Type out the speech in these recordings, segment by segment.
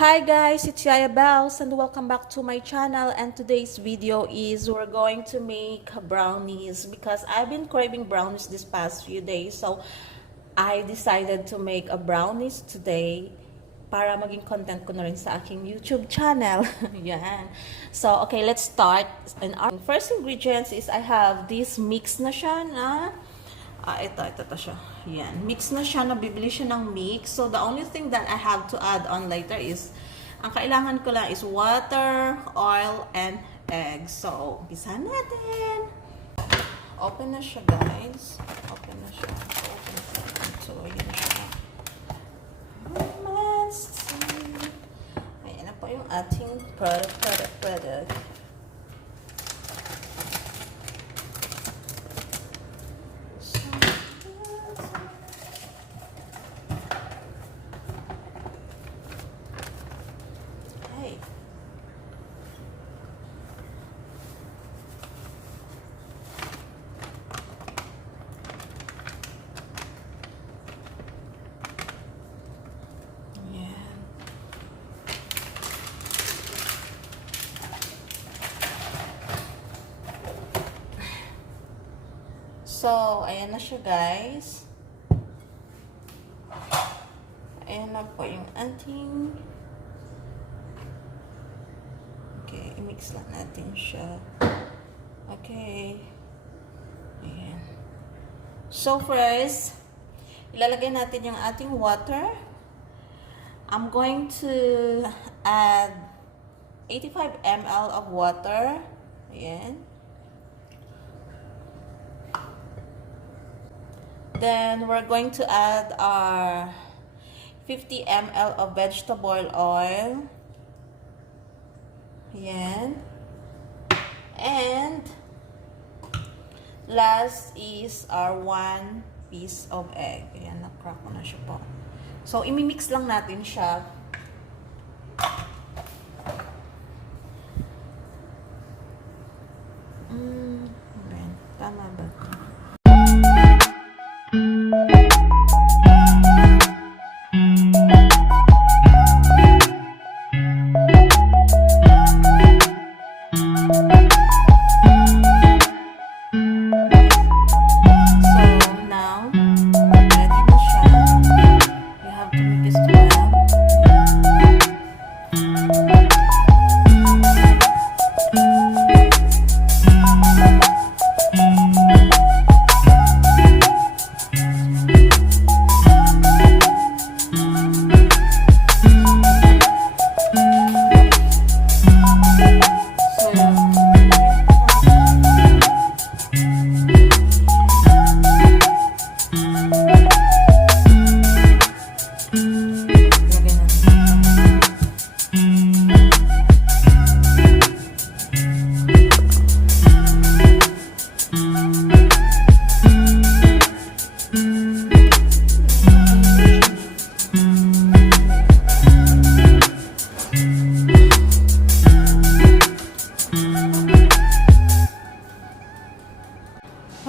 Hi guys, it's Yaya Bells and welcome back to my channel, and today's video is we're going to make brownies because I've been craving brownies this past few days, so I decided to make a brownies today para maging content ko na rin sa aking YouTube channel. Yan. So, okay, let's start. And our first ingredients is I have this mix na siya na ito siya. Yan. Mix na siya, nabibili siya ng mix. So, the only thing that I have to add on later is, ang kailangan ko lang is water, oil, and eggs. So, umpisa natin. Open na siya, guys. Open na siya. Open na siya. So, yun na siya. Ayan na po yung ating product. So, ayan na siya, guys. Ayan na po yung ating. Okay, i-mix lang natin siya. Okay. Ayan. So, first, ilalagay natin yung ating water. I'm going to add 85 ml of water. Ayan. Then, we're going to add our 50 ml of vegetable oil. Ayan. And, last is our 1 piece of egg. Ayan, na-crack ko na siya po. So, imimix lang natin siya. Ayan, tama ba ito?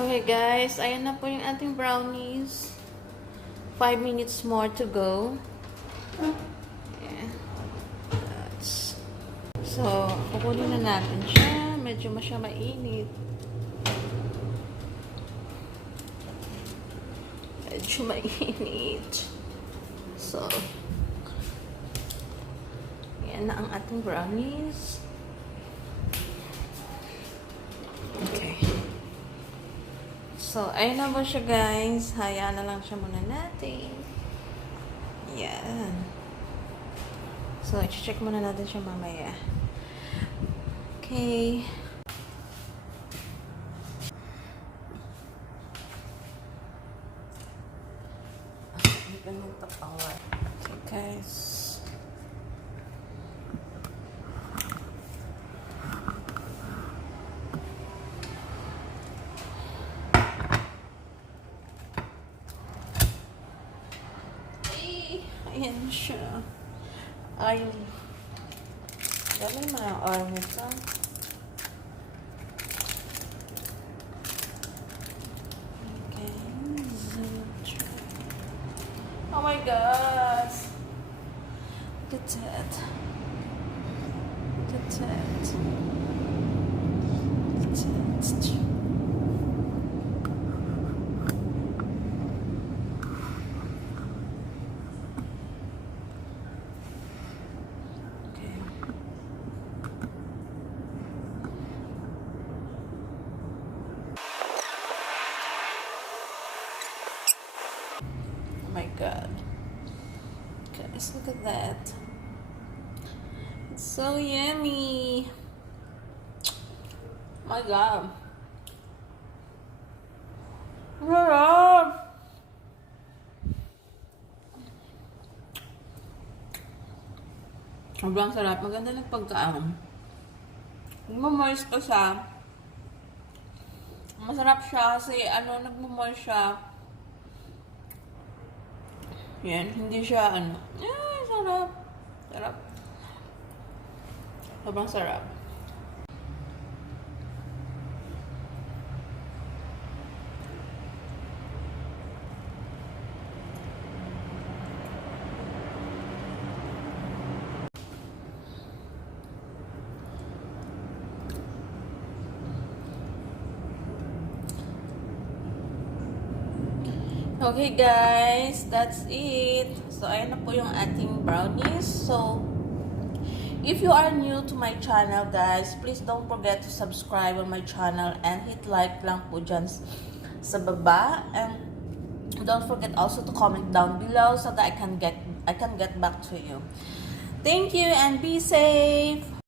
Okay guys, ayan na po yung ating brownies. 5 minutes more to go. Yeah. So, kukunin na natin siya. Medyo siya mainit. So, ayan na ang ating brownies. Okay. So, ayun na ba siya, guys. Hayaan na lang siya muna natin. Yan. So, i-check muna natin siya mamaya. Okay. Okay, guys. Ayan siya. Ayun. Dami mga oil nito. Okay. Oh my gosh. Look at that. That's it. That's it. Oh my god. Guys, look at that. It's so yummy. My god. Sarap. Sobrang sarap. Maganda ng pagkaan. Nagmamoist pa siya. Masarap siya kasi nagmamoist siya. Yan, hindi siya sarap. Sarap. Sobrang sarap. Okay guys, that's it. So, ayan na po yung ating brownies. So, if you are new to my channel guys, please don't forget to subscribe on my channel and hit like lang po dyan sa baba. And don't forget also to comment down below so that I can get back to you. Thank you and be safe!